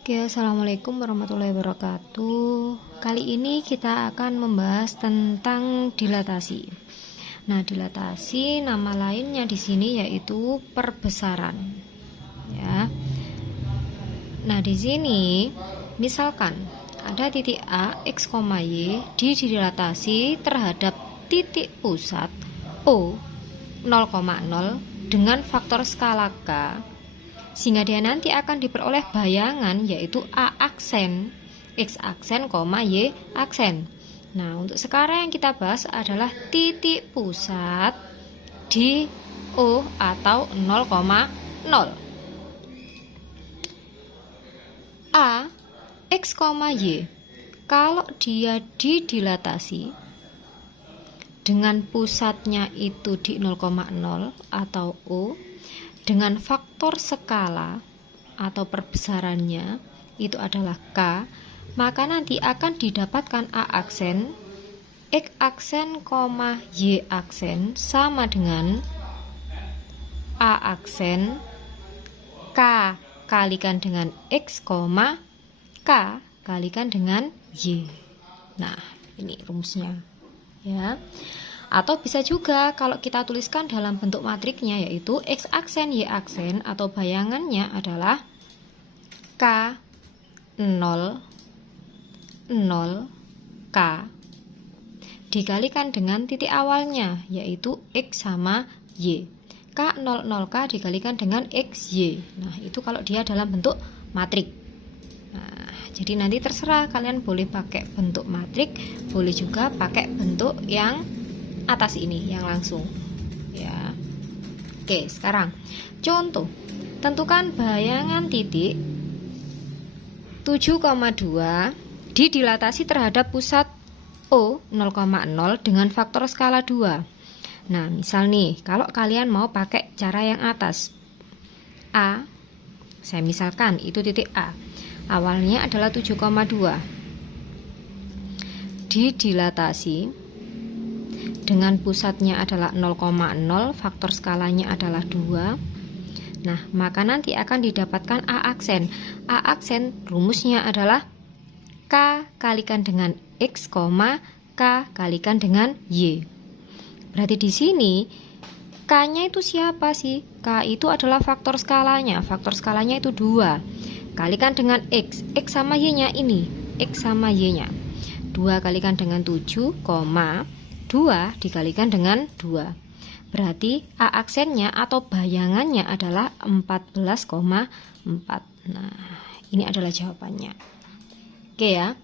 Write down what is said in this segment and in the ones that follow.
Oke, assalamualaikum warahmatullahi wabarakatuh. Kali ini kita akan membahas tentang dilatasi. Nah, dilatasi nama lainnya di sini yaitu perbesaran. Ya. Nah, di sini misalkan ada titik A x, y didilatasi terhadap titik pusat O 0,0 dengan faktor skala K, sehingga dia nanti akan diperoleh bayangan yaitu A aksen, X aksen, Y aksen. Nah, untuk sekarang yang kita bahas adalah titik pusat di O atau 0,0. A, X, Y kalau dia didilatasi dengan pusatnya itu di 0,0 atau O dengan faktor skala atau perbesarannya itu adalah K, maka nanti akan didapatkan A aksen, X aksen, Y aksen sama dengan A aksen K kalikan dengan X, K kalikan dengan Y. Nah, ini rumusnya ya. Atau bisa juga kalau kita tuliskan dalam bentuk matriknya yaitu X aksen, Y aksen atau bayangannya adalah K 0 0 K dikalikan dengan titik awalnya yaitu X sama Y. K 0 0 K dikalikan dengan X, Y. Nah, itu kalau dia dalam bentuk matrik. Nah, jadi nanti terserah kalian boleh pakai bentuk matrik, boleh juga pakai bentuk yang atas ini yang langsung ya. Oke, sekarang contoh, tentukan bayangan titik 7,2 didilatasi terhadap pusat O 0,0 dengan faktor skala 2. Nah, misal nih, kalau kalian mau pakai cara yang atas A, saya misalkan itu titik A, awalnya adalah 7,2 didilatasi dengan pusatnya adalah 0,0, faktor skalanya adalah 2. Nah, maka nanti akan didapatkan A aksen. A aksen rumusnya adalah K kalikan dengan X, K kalikan dengan Y. Berarti di sini K-nya itu siapa sih? K itu adalah faktor skalanya. Faktor skalanya itu 2. Kalikan dengan X. X sama Y-nya ini. X sama Y-nya. 2 kalikan dengan 7, 2 dikalikan dengan 2. Berarti A aksennya atau bayangannya adalah 14,4. Nah, ini adalah jawabannya. Oke ya.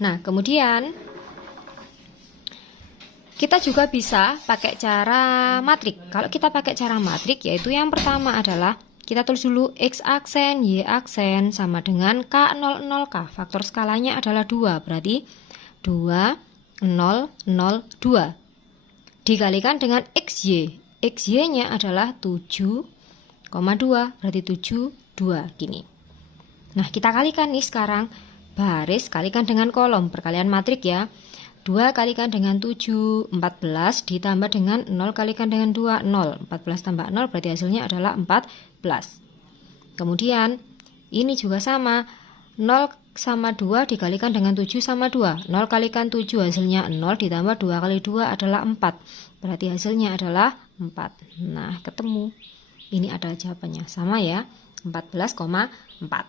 Nah, kemudian kita juga bisa pakai cara matrik. Kalau kita pakai cara matrik yaitu yang pertama adalah kita tulis dulu X aksen, Y aksen sama dengan K 0 0 K. Faktor skalanya adalah 2. Berarti 2 0 0 2 dikalikan dengan XY. XY-nya adalah 7,2, berarti 7 2 gini. Nah, kita kalikan nih sekarang baris kalikan dengan kolom, perkalian matrik ya. 2 kalikan dengan 7, 14 ditambah dengan 0 kalikan dengan 2, 0. 14 tambah 0 berarti hasilnya adalah 14. Kemudian ini juga sama, 0 sama 2 dikalikan dengan 7 sama 2. 0 kalikan 7 hasilnya 0 ditambah 2 kali 2 adalah 4. Berarti hasilnya adalah 4. Nah, ketemu. Ini adalah jawabannya. Sama ya, 14,4.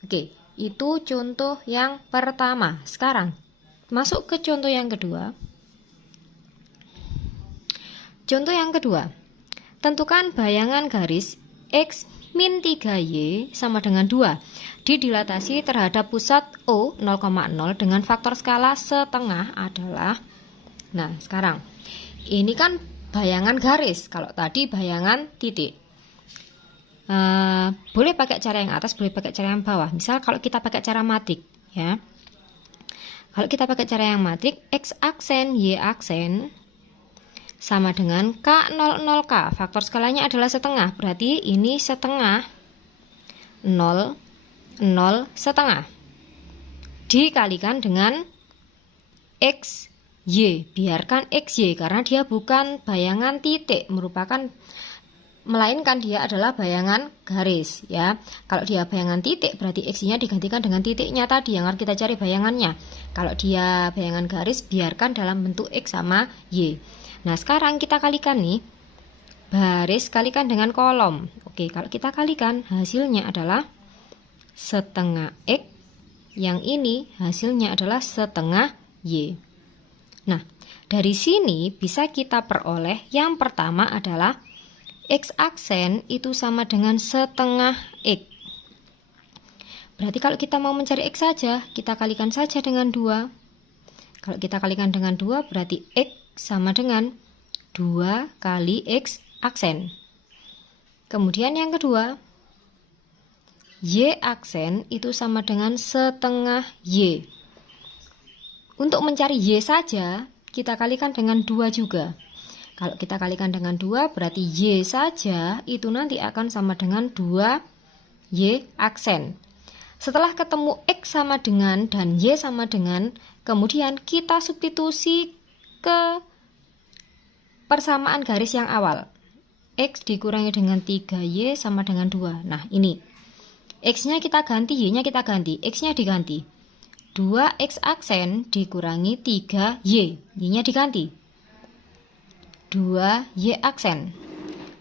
Oke, itu contoh yang pertama. Sekarang masuk ke contoh yang kedua. Contoh yang kedua. Tentukan bayangan garis X min 3Y sama dengan 2 didilatasi terhadap pusat O 0,0 dengan faktor skala setengah adalah. Nah, sekarang ini kan bayangan garis. Kalau tadi bayangan titik. Boleh pakai cara yang atas, boleh pakai cara yang bawah. Misal kalau kita pakai cara matrik ya. Kalau kita pakai cara yang matrik, X aksen, Y aksen sama dengan K 0 0 K. Faktor skalanya adalah setengah. Berarti ini setengah 0 0 setengah dikalikan dengan X Y. Biarkan X Y karena dia bukan bayangan titik, merupakan melainkan dia adalah bayangan garis ya. Kalau dia bayangan titik berarti X-nya digantikan dengan titiknya tadi yang harus kita cari bayangannya. Kalau dia bayangan garis biarkan dalam bentuk X sama Y. Nah sekarang kita kalikan nih, baris kalikan dengan kolom. Oke, kalau kita kalikan hasilnya adalah setengah X, yang ini hasilnya adalah setengah Y. Nah dari sini bisa kita peroleh yang pertama adalah X aksen itu sama dengan setengah X. Berarti kalau kita mau mencari X saja, kita kalikan saja dengan 2. Kalau kita kalikan dengan 2, berarti X sama dengan 2 kali X aksen. Kemudian yang kedua, Y aksen itu sama dengan setengah Y. Untuk mencari Y saja, kita kalikan dengan 2 juga. Kalau kita kalikan dengan 2, berarti Y saja itu nanti akan sama dengan 2 Y aksen. Setelah ketemu X sama dengan dan Y sama dengan, kemudian kita substitusi ke persamaan garis yang awal. X dikurangi dengan 3Y sama dengan 2. Nah ini, X-nya kita ganti, Y-nya kita ganti. X-nya diganti 2X aksen dikurangi 3Y. Y-nya diganti 2Y aksen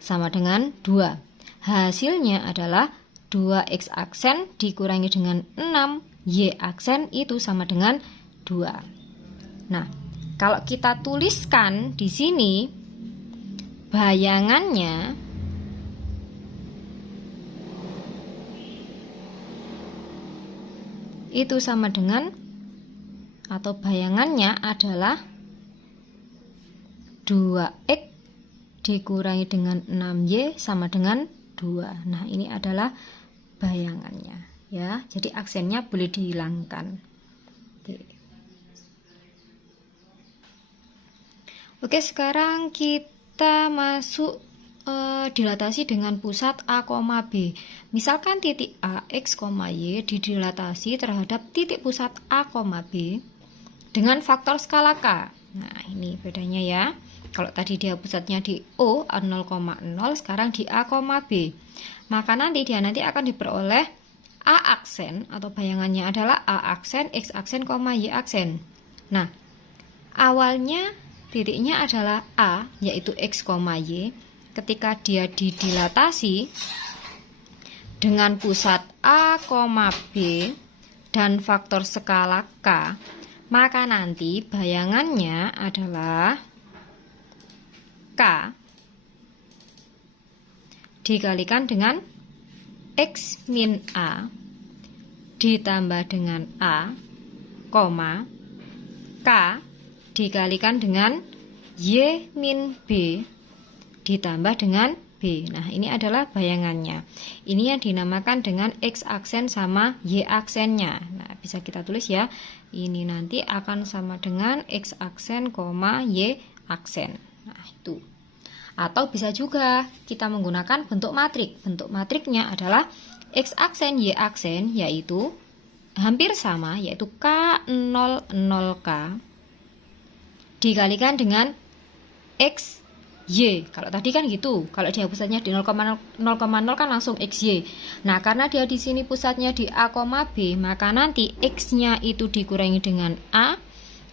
sama dengan 2. Hasilnya adalah 2X aksen dikurangi dengan 6Y aksen itu sama dengan 2. Nah, kalau kita tuliskan di sini bayangannya itu sama dengan, atau bayangannya adalah 2X dikurangi dengan 6Y sama dengan 2. Nah, ini adalah bayangannya ya. Jadi aksennya boleh dihilangkan. Oke, sekarang kita masuk dilatasi dengan pusat A, B. Misalkan titik A, X, Y didilatasi terhadap titik pusat A, B dengan faktor skala K. Nah, ini bedanya ya. Kalau tadi dia pusatnya di O 0,0, sekarang di A, B. Maka nanti akan diperoleh A aksen atau bayangannya adalah A aksen, X aksen, Y aksen. Nah, awalnya titiknya adalah A, yaitu X, Y. Ketika dia didilatasi dengan pusat A, B dan faktor skala K, maka nanti bayangannya adalah K dikalikan dengan X min A ditambah dengan A, K dikalikan dengan Y min B ditambah dengan B. Nah, ini adalah bayangannya. Ini yang dinamakan dengan X aksen sama Y aksennya. Nah, bisa kita tulis ya. Ini nanti akan sama dengan X aksen, Y aksen. Nah, itu. Atau bisa juga kita menggunakan bentuk matrik. Bentuk matriknya adalah X aksen, Y aksen, yaitu hampir sama, yaitu K00K dikalikan dengan X, Y. Kalau tadi kan gitu, kalau dia pusatnya di 0,0 kan langsung XY. Nah, karena dia di sini pusatnya di A, B, maka nanti X-nya itu dikurangi dengan A,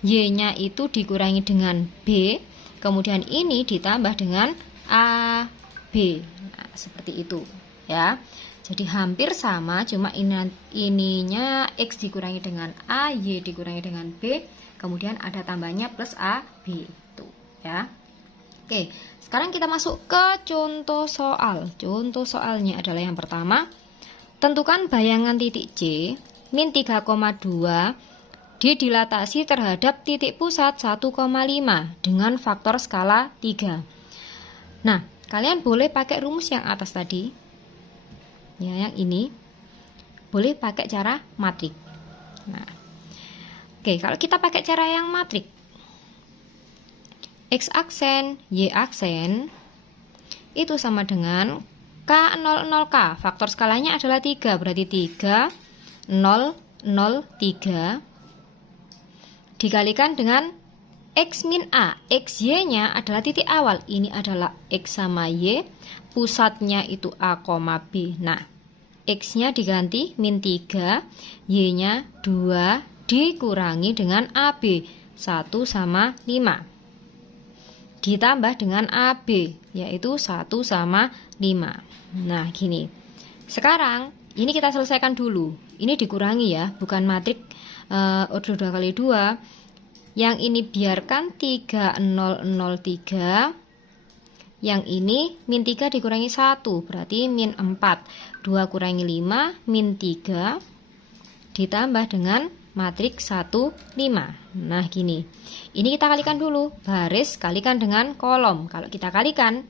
Y-nya itu dikurangi dengan B, kemudian ini ditambah dengan A, B. Nah, seperti itu ya. Jadi hampir sama, cuma ininya X dikurangi dengan A, Y dikurangi dengan B, kemudian ada tambahnya plus A, B. Tuh ya. Oke, sekarang kita masuk ke contoh soal. Contoh soalnya adalah yang pertama, tentukan bayangan titik C min 3,2 didilatasi terhadap titik pusat 1,5 dengan faktor skala 3. Nah, kalian boleh pakai rumus yang atas tadi. Ya, yang ini. Boleh pakai cara matrik. Nah, oke, kalau kita pakai cara yang matrik, X aksen, Y aksen itu sama dengan K00K. Faktor skalanya adalah 3, berarti 3, 0, 0, 3 dikalikan dengan X min A, XY-nya adalah titik awal. Ini adalah X sama Y, pusatnya itu A, B. Nah, X-nya diganti min 3, Y-nya 2 dikurangi dengan AB, 1 sama 5. Ditambah dengan AB, yaitu 1 sama 5. Nah, gini. Sekarang, ini kita selesaikan dulu. Ini dikurangi ya, bukan matrik order 2 kali 2. Yang ini biarkan 3003. Yang ini min 3 dikurangi 1, berarti min 4. 2 kurangi 5, min 3. Ditambah dengan matrik 1, 5. Nah, gini. Ini kita kalikan dulu. Baris kalikan dengan kolom. Kalau kita kalikan,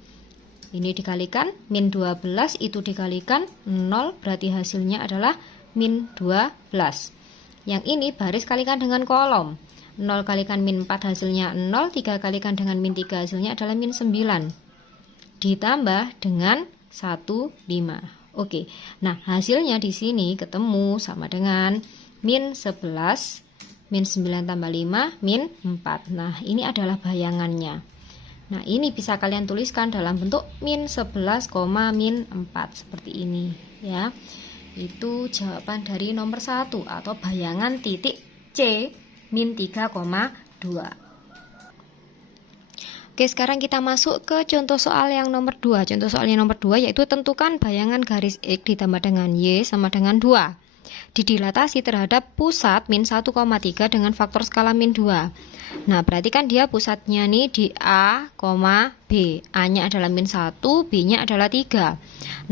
ini dikalikan, min 12 itu dikalikan 0, berarti hasilnya adalah min 12. Yang ini baris kalikan dengan kolom. 0 kalikan min 4 hasilnya 0, 3 kalikan dengan min 3 hasilnya adalah min 9. Ditambah dengan 1, 5. Oke, nah hasilnya di sini ketemu sama dengan min 11, min 9 tambah 5, min 4. Nah, ini adalah bayangannya. Nah, ini bisa kalian tuliskan dalam bentuk min 11, min 4 seperti ini ya. Itu jawaban dari nomor 1 atau bayangan titik C min 3,2. Oke, sekarang kita masuk ke contoh soal yang nomor 2. Contoh soal yang nomor 2 yaitu tentukan bayangan garis X ditambah dengan Y sama dengan 2. Didilatasi terhadap pusat min 1,3 dengan faktor skala min 2. Nah, berarti kan dia pusatnya nih di A, B. A-nya adalah min 1, B-nya adalah 3.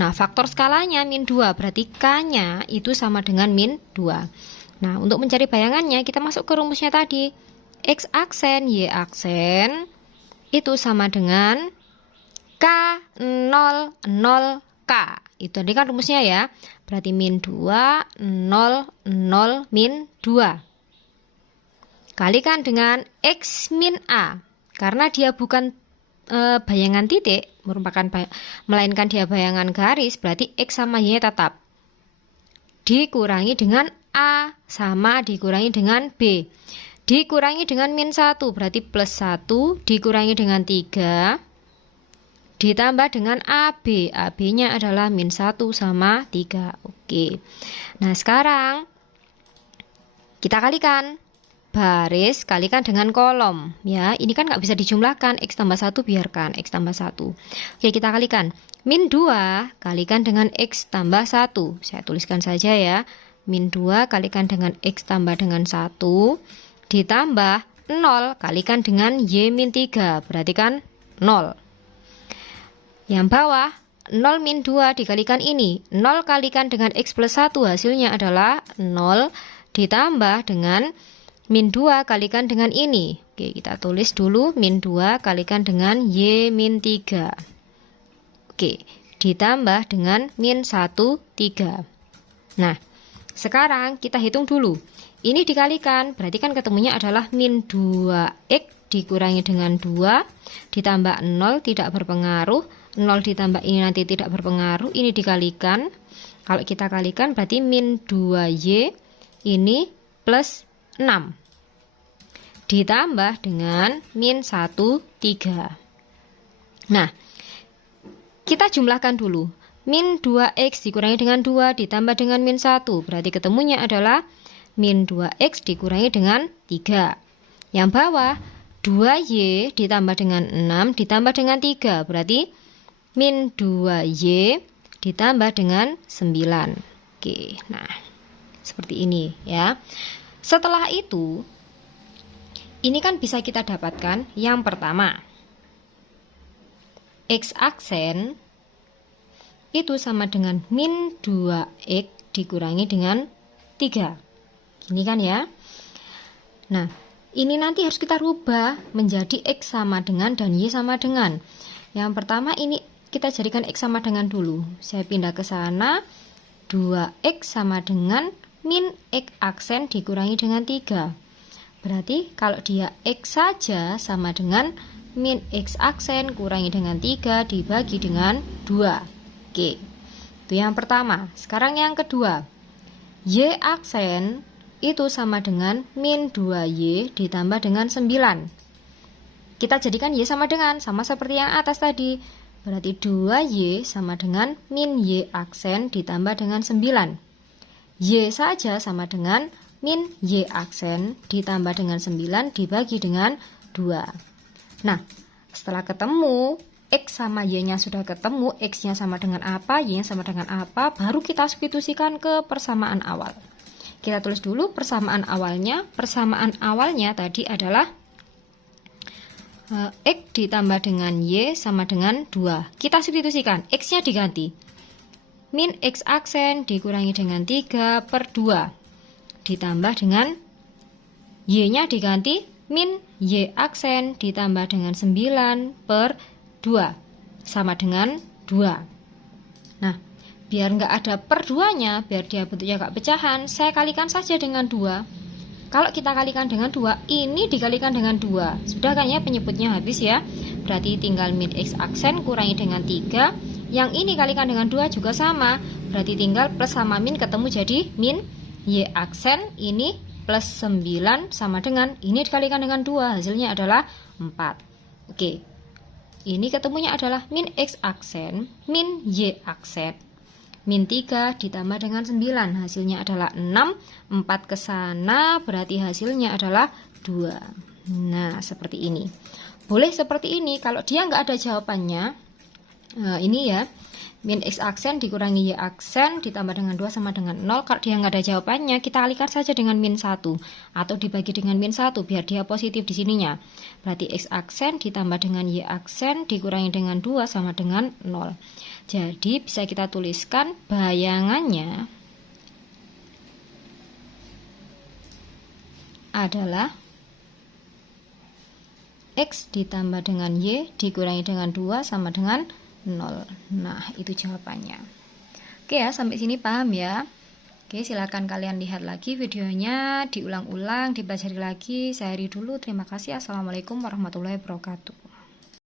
Nah, faktor skalanya min 2, berarti K-nya itu sama dengan min 2. Nah, untuk mencari bayangannya, kita masuk ke rumusnya tadi. X aksen, Y aksen, itu sama dengan K00K. Itu tadi kan rumusnya ya. Berarti min 2, 0, 0, min 2. Kalikan dengan X min A. Karena dia bukan bayangan titik, melainkan dia bayangan garis, berarti X sama Y tetap. Dikurangi dengan A sama dikurangi dengan B. Dikurangi dengan min 1, berarti plus 1, dikurangi dengan 3. Ditambah dengan AB. AB-nya adalah min 1 sama 3. Oke. Nah, sekarang kita kalikan. Baris kalikan dengan kolom. Ya, ini kan nggak bisa dijumlahkan. X tambah 1 biarkan. X tambah 1. Oke, kita kalikan. Min 2 kalikan dengan X tambah 1. Saya tuliskan saja ya. Min 2 kalikan dengan X tambah dengan 1. Ditambah 0 kalikan dengan Y min 3. Berarti kan 0. Yang bawah 0 min 2 dikalikan ini. 0 kalikan dengan X plus 1 hasilnya adalah 0. Ditambah dengan min 2 kalikan dengan ini. Oke, kita tulis dulu min 2 kalikan dengan Y min 3. Oke, ditambah dengan min 1, 3. Nah, sekarang kita hitung dulu. Ini dikalikan, berarti kan ketemunya adalah min 2X dikurangi dengan 2, ditambah 0 tidak berpengaruh, 0 ditambah ini nanti tidak berpengaruh, ini dikalikan. Kalau kita kalikan berarti min 2Y ini plus 6. Ditambah dengan min 1, 3. Nah, kita jumlahkan dulu. Min 2X dikurangi dengan 2 ditambah dengan min 1. Berarti ketemunya adalah min 2X dikurangi dengan 3. Yang bawah 2Y ditambah dengan 6 ditambah dengan 3. Berarti min 2Y ditambah dengan 9. Oke, nah seperti ini ya. Setelah itu, ini kan bisa kita dapatkan yang pertama. X aksen itu sama dengan min 2X dikurangi dengan 3. Gini kan ya. Nah, ini nanti harus kita rubah menjadi X sama dengan dan Y sama dengan. Yang pertama ini kita jadikan X sama dengan dulu. Saya pindah ke sana. 2X sama dengan min X aksen dikurangi dengan 3. Berarti kalau dia X saja sama dengan min X aksen kurangi dengan 3 dibagi dengan 2. Oke, itu yang pertama. Sekarang yang kedua. Y aksen itu sama dengan min 2Y ditambah dengan 9. Kita jadikan Y sama dengan, sama seperti yang atas tadi. Berarti 2Y sama dengan min Y aksen ditambah dengan 9. Y saja sama dengan min Y aksen ditambah dengan 9 dibagi dengan 2. Nah, setelah ketemu, X sama Y-nya sudah ketemu, X-nya sama dengan apa, Y-nya sama dengan apa, baru kita substitusikan ke persamaan awal. Kita tulis dulu persamaan awalnya. Persamaan awalnya tadi adalah X ditambah dengan Y sama dengan 2. Kita substitusikan, X-nya diganti. Min X aksen dikurangi dengan 3 per 2. Ditambah dengan Y-nya diganti, min Y aksen ditambah dengan 9 per 2. Sama dengan 2. Nah, biar nggak ada per 2-nya, biar dia bentuknya nggak pecahan, saya kalikan saja dengan 2. Kalau kita kalikan dengan 2, ini dikalikan dengan 2. Sudah kan ya, penyebutnya habis ya. Berarti tinggal min X aksen kurangi dengan 3. Yang ini kalikan dengan 2 juga sama. Berarti tinggal plus sama min ketemu jadi min Y aksen ini plus 9 sama dengan ini dikalikan dengan 2. Hasilnya adalah 4. Oke. Ini ketemunya adalah min X aksen, min Y aksen. Min 3 ditambah dengan 9, hasilnya adalah 6, 4 ke sana, berarti hasilnya adalah 2. Nah, seperti ini. Boleh seperti ini, kalau dia nggak ada jawabannya, ini ya, min X aksen dikurangi Y aksen ditambah dengan 2 sama dengan 0. Kalau dia nggak ada jawabannya, kita kalikan saja dengan min 1, atau dibagi dengan min 1, biar dia positif di sininya. Berarti X aksen ditambah dengan Y aksen dikurangi dengan 2 sama dengan 0. Jadi bisa kita tuliskan bayangannya adalah X ditambah dengan Y dikurangi dengan 2 sama dengan 0. Nah, itu jawabannya. Oke ya, sampai sini paham ya? Oke, silakan kalian lihat lagi videonya, diulang-ulang, dipelajari lagi. Saya akhiri dulu. Terima kasih. Assalamualaikum warahmatullahi wabarakatuh.